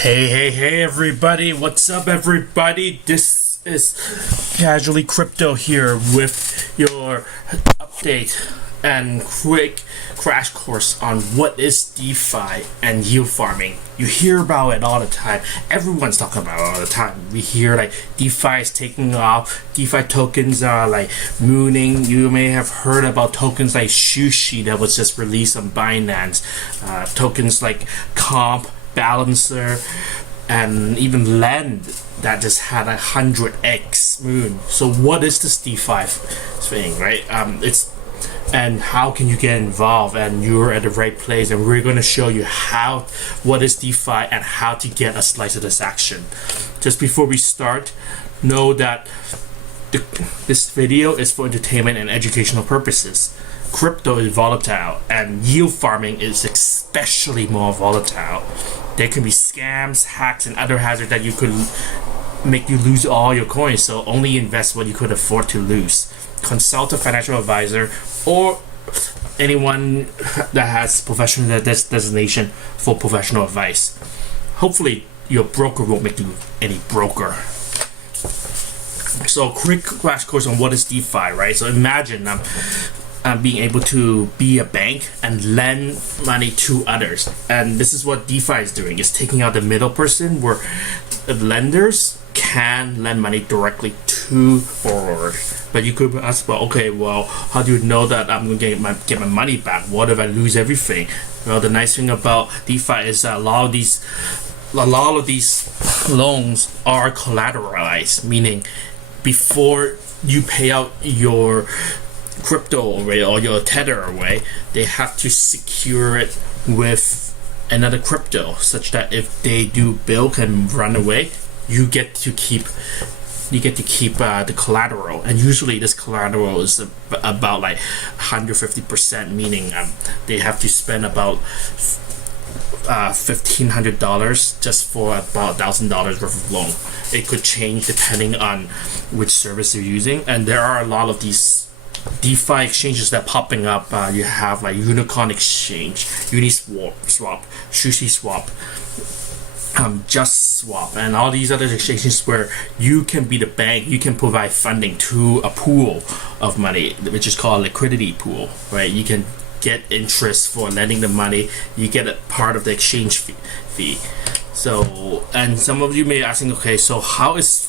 Hey everybody, what's up everybody? This is Casually Crypto here with your update and quick crash course on what is DeFi and yield farming. You hear about it all the time. Everyone's talking about it all the time. We hear like DeFi is taking off. DeFi tokens are like mooning. You may have heard about tokens like Sushi that was just released on Binance. Tokens like Comp, Balancer, and even Lend that just had 100x moon. So what is this DeFi thing, right? And how can you get involved? And you're at the right place, and we're going to show you what is DeFi and how to get a slice of this action. Just before we start, know that this video is for entertainment and educational purposes. Crypto is volatile, and yield farming is especially more volatile. There can be scams, hacks, and other hazards that you could make you lose all your coins, so only invest what you could afford to lose. Consult a financial advisor or anyone that has professional designation for professional advice. Hopefully your broker won't make you any broker. So quick crash course on what is DeFi, right? So imagine being able to be a bank and lend money to others, and this is what DeFi is doing. It's taking out the middle person where lenders can lend money directly to borrowers. But you could ask, well, okay, well, how do you know that I'm going to get my money back? What if I lose everything? Well, the nice thing about DeFi is that a lot of these loans are collateralized, meaning before you pay out your crypto away or your tether away, they have to secure it with another crypto, such that if they do bilk and run away, you get to keep the collateral. And usually this collateral is about like 150%, meaning they have to spend about $1,500 just for about $1,000 worth of loan. It could change depending on which service you're using, and there are a lot of these DeFi exchanges that popping up. You have like Unicorn Exchange, Uniswap, Sushi Swap, Just Swap, and all these other exchanges where you can be the bank. You can provide funding to a pool of money, which is called a liquidity pool, right? You can get interest for lending the money. You get a part of the exchange fee. So, and some of you may be asking, okay, so how is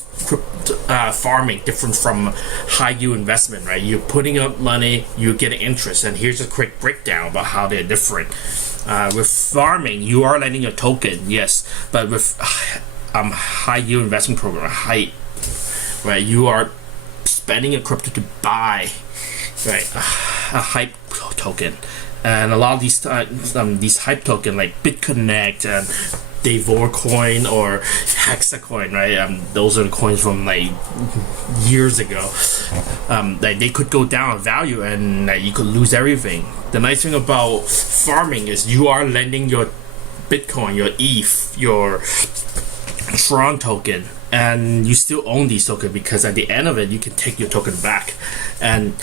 farming different from high yield investment, right? You're putting up money, you're getting interest, and here's a quick breakdown about how they're different. With farming, you are lending a token, yes, but with high yield investment program, right? You are spending a crypto to buy, right, a hype token, and a lot of these hype token like BitConnect and Coin or Hexacoin, right? Those are the coins from like years ago. Like they could go down in value, and you could lose everything. The nice thing about farming is you are lending your Bitcoin, your ETH, your Tron token, and you still own these tokens, because at the end of it you can take your token back and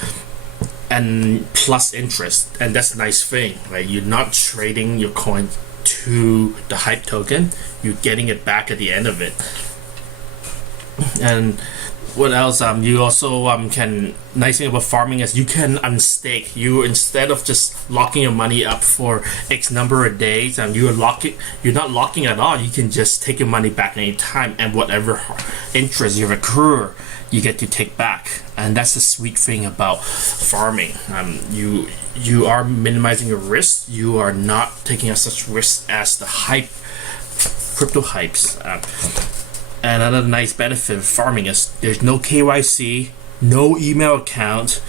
plus interest. And that's a nice thing, right? You're not trading your coin to the hype token, you're getting it back at the end of it. And what else? You also can, nice thing about farming is you can unstake. You, instead of just locking your money up for X number of days, and you're not locking at all. You can just take your money back any time, and whatever interest you accrue, you get to take back. And that's the sweet thing about farming. You are minimizing your risk. You are not taking such risk as the crypto hypes. And another nice benefit of farming is there's no KYC, no email account,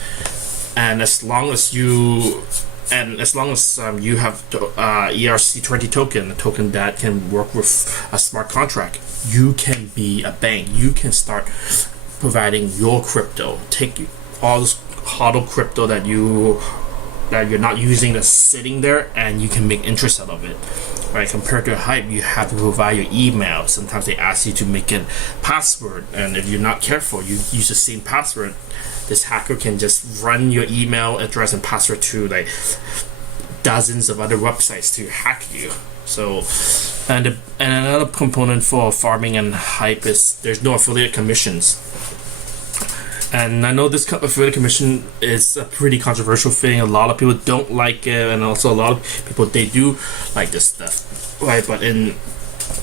and as long as you have the ERC20 token, a token that can work with a smart contract, you can be a bank. You can start providing your crypto. Take all this hodl crypto that you're not using, that's sitting there, and you can make interest out of it, right? Compared to a hype, you have to provide your email. Sometimes they ask you to make a password, and if you're not careful, you use the same password, this hacker can just run your email address and password to like dozens of other websites to hack you. So, and another component for farming and hype is there's no affiliate commissions. And I know this affiliate commission is a pretty controversial thing. A lot of people don't like it, and also a lot of people, they do like this stuff, right? But in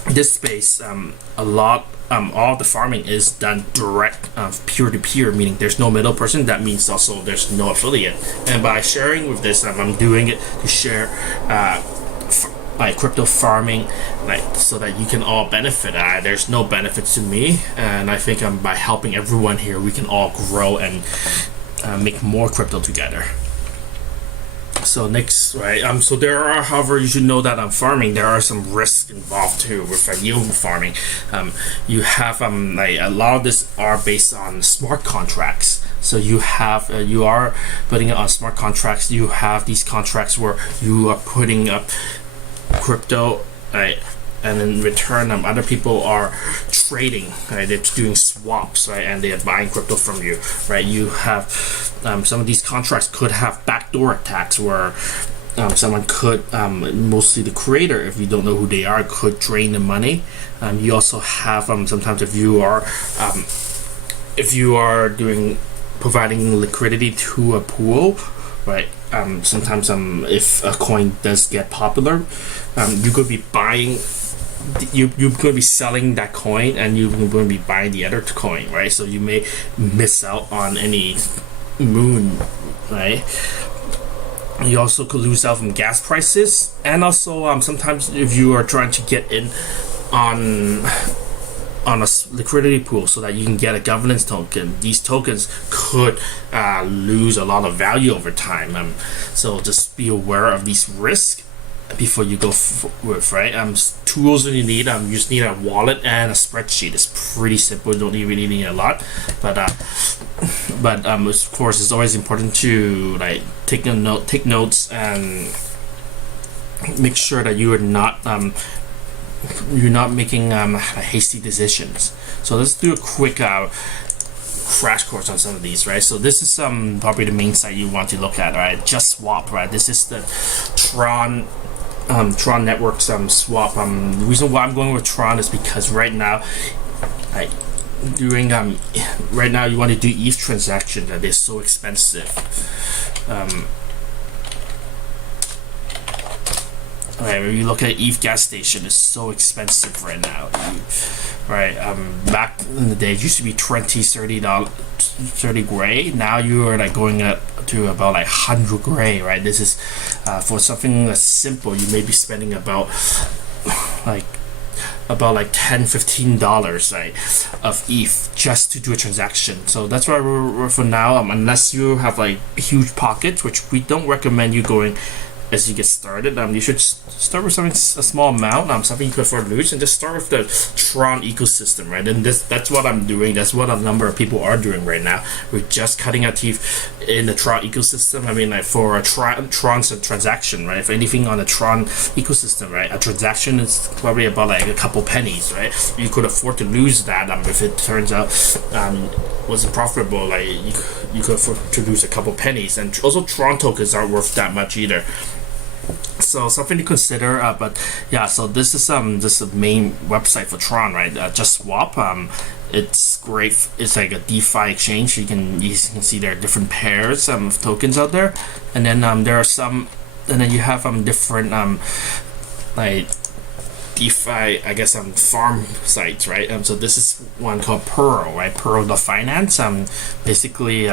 this space, all the farming is done direct, peer to peer, meaning there's no middle person. That means also there's no affiliate. And by sharing with this, I'm doing it to share like crypto farming, like so that you can all benefit. There's no benefits to me, and I think by helping everyone here, we can all grow and make more crypto together. So next, right? So there are, however, you should know that farming, there are some risks involved too with yield farming. You have like a lot of this are based on smart contracts. So you have you are putting it on smart contracts. You have these contracts where you are putting up crypto, right? And in return, other people are trading, right? They're doing swaps, right? And they're buying crypto from you, right? You have some of these contracts could have backdoor attacks where someone could, mostly the creator, if you don't know who they are, could drain the money. You also have sometimes if you are providing liquidity to a pool, right? Sometimes if a coin does get popular, you could be buying, you're going to be selling that coin, and you're going to be buying the other coin, right? So you may miss out on any moon, right? You also could lose out from gas prices, and also sometimes if you are trying to get in on a liquidity pool so that you can get a governance token, these tokens could lose a lot of value over time. So just be aware of these risks before you go with, right? Tools that you need, you just need a wallet and a spreadsheet. It's pretty simple. You don't really need a lot, but of course it's always important to like take notes and make sure that you are not you're not making hasty decisions. So let's do a quick crash course on some of these, right? So this is probably the main site you want to look at, right? Just swap, right? This is the Tron Networks swap. The reason why I'm going with Tron is because right now, like right now you want to do ETH transactions, that is so expensive. Right, when you look at ETH gas station, it's so expensive right now. Right, back in the day, it used to be $30 gray. Now you are like going up to about like 100 gray. Right, this is for something that's simple. You may be spending about $10-15, right, of ETH just to do a transaction. So that's why we're for now. Unless you have like huge pockets, which we don't recommend you going. As you get started, you should start with something, a small amount, something you can afford to lose, and just start with the Tron ecosystem, right? And that's what I'm doing. That's what a number of people are doing right now. We're just cutting our teeth in the Tron ecosystem. I mean, like for a Tron's a transaction, right? If anything on the Tron ecosystem, right, a transaction is probably about like a couple pennies, right? You could afford to lose that if it turns out wasn't profitable. Like you could afford to lose a couple pennies, and also Tron tokens aren't worth that much either. So something to consider, but yeah. So this is the main website for Tron, right? Just swap. It's great. It's like a DeFi exchange. You can see there are different pairs of tokens out there, and then there are some, and then you have different like DeFi, I guess, farm sites, right? So this is one called Pearl, right? Pearl the Finance. Basically,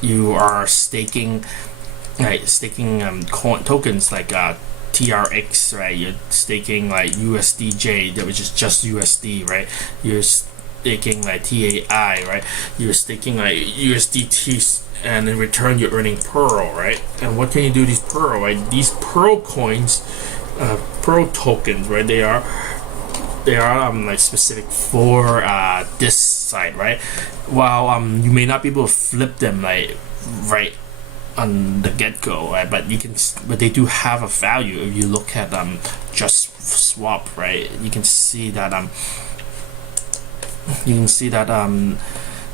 you are staking. Right, staking tokens like TRX, right? You're staking like USDJ, which is just USD, right? You're staking like TAI, right? You're staking like USDT, and in return you're earning Pearl, right? And what can you do with these Pearl, right? These Pearl coins, Pearl tokens, right? They are like specific for this site, right? While you may not be able to flip them like right on the get-go, right? But they do have a value. If you look at just swap, right, you can see that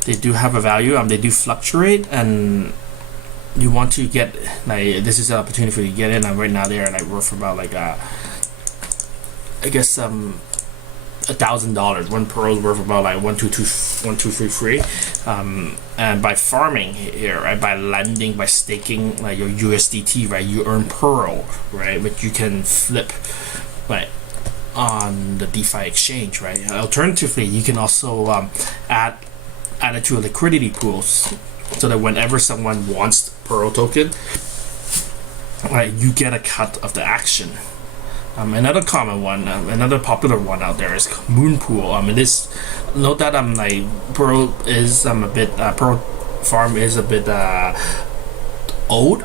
they do have a value. They do fluctuate, and you want to get like, this is an opportunity for you to get in. And right now they are like worth about like I guess $1,000. One pearl is worth about like 1,233. And by farming here, right, by lending, by staking like your USDT, right, you earn pearl, right, which you can flip, right, on the DeFi exchange, right. Alternatively, you can also add it to a liquidity pool, so that whenever someone wants pearl token, right, you get a cut of the action. Another common one, another popular one out there is Moon Pool. It is, note that like Pearl is a bit Pearl Farm is a bit old.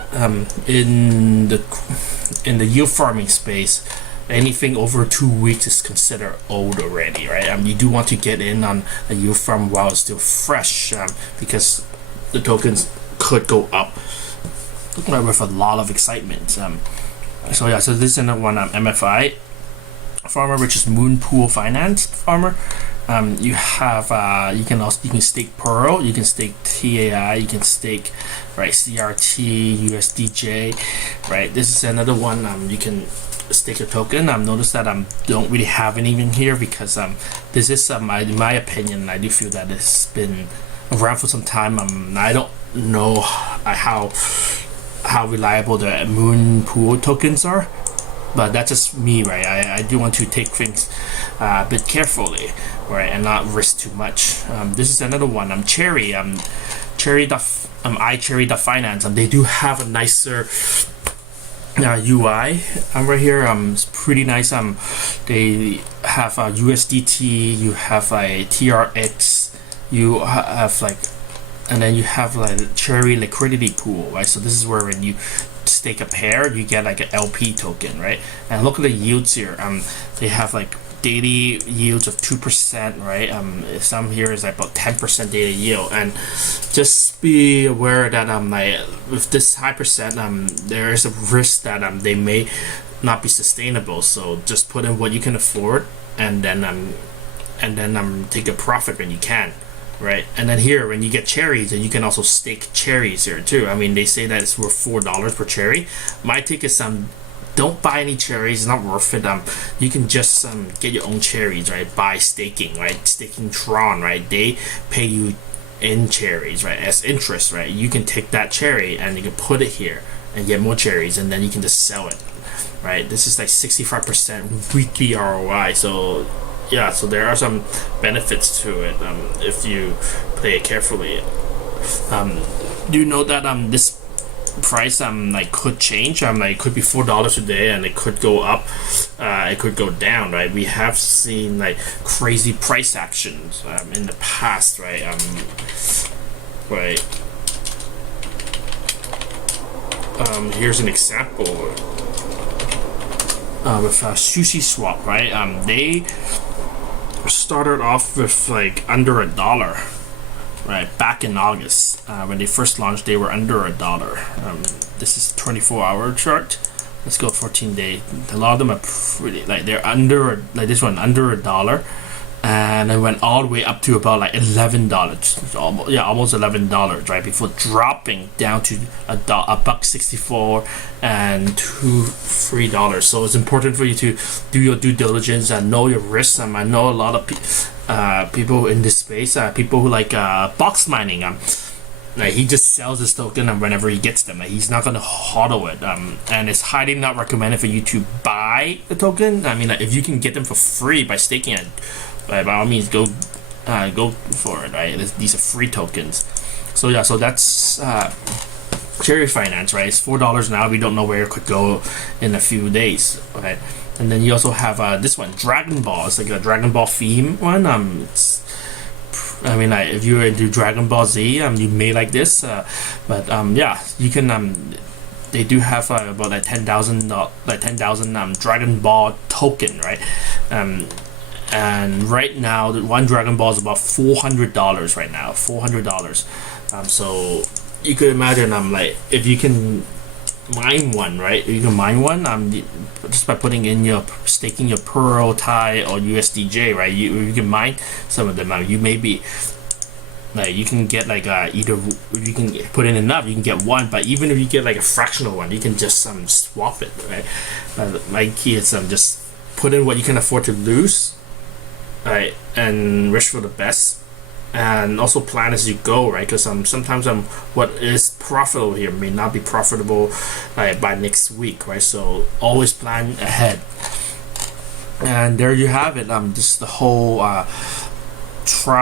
In the yield farming space, anything over 2 weeks is considered old already, right? You do want to get in on a yield farm while it's still fresh, because the tokens could go up with a lot of excitement. So this is another one, MFI farmer, which is Moon Pool Finance farmer. You have you can stake Pearl, you can stake TAI, you can stake, right, CRT, USDJ, right. This is another one. You can stake a token. Notice that don't really have anything here because this is in my opinion, I do feel that it's been around for some time. I don't know how reliable the Moon Pool tokens are, but that's just me, right. I do want to take things a bit carefully, right, and not risk too much. This is another one. Cherry, iCherry.finance. They do have a nicer UI right here. It's pretty nice. They have USDT, you have a TRX, you have like, and then you have like Cherry liquidity pool, right? So this is where when you stake a pair, you get like an LP token, right? And look at the yields here. They have like daily yields of 2%, right? Some here is like about 10% daily yield, and just be aware that like with this high percent, there is a risk that they may not be sustainable. So just put in what you can afford, and then take a profit when you can. Right, and then here when you get cherries, and you can also stake cherries here too. They say that it's worth $4 per cherry. My take is don't buy any cherries, it's not worth it. You can just get your own cherries, right, by staking, right, staking Tron, right. They pay you in cherries, right, as interest, right. You can take that cherry and you can put it here and get more cherries, and then you can just sell it, right. This is like 65% weekly ROI. So yeah, so there are some benefits to it if you play it carefully. Do know that this price like could change. Like it could be $4 today, and it could go up, it could go down, right. We have seen like crazy price actions in the past, right. Right. Here's an example with Sushi Swap, right. They started off with like under $1, right, back in August. When they first launched, they were under $1. This is 24-hour chart. Let's go 14-day. A lot of them are pretty, like they're under, like this one under $1, and it went all the way up to about like $11, almost $11, right, before dropping down to $1.64 and $3. So it's important for you to do your due diligence and know your risks. I know a lot of people in this space, people who like box mining. Like he just sells this token and whenever he gets them, he's not going to hodl it. And it's highly not recommended for you to buy the token. Like if you can get them for free by staking it, by all means go for it, right. These are free tokens. So yeah, so that's Cherry Finance, right. It's $4 now. We don't know where it could go in a few days, right. And then you also have this one, Dragon Ball. It's like a Dragon Ball theme one. Like if you're into Dragon Ball Z, you may like this. But yeah, you can. They do have about like 10,000 Dragon Ball token, right. And right now, the one Dragon Ball is about $400 right now. $400. So you could imagine, like if you can mine one, right? You can mine one just by putting in staking your Pearl, TAI, or USDJ, right? You can mine some of them. You may be like you can get like either you can put in enough, you can get one, but even if you get like a fractional one, you can just swap it, right? My key is just put in what you can afford to lose, right, and wish for the best, and also plan as you go, right? Because sometimes what is profitable here may not be profitable by next week, right? So always plan ahead. And there you have it. Just the whole Tron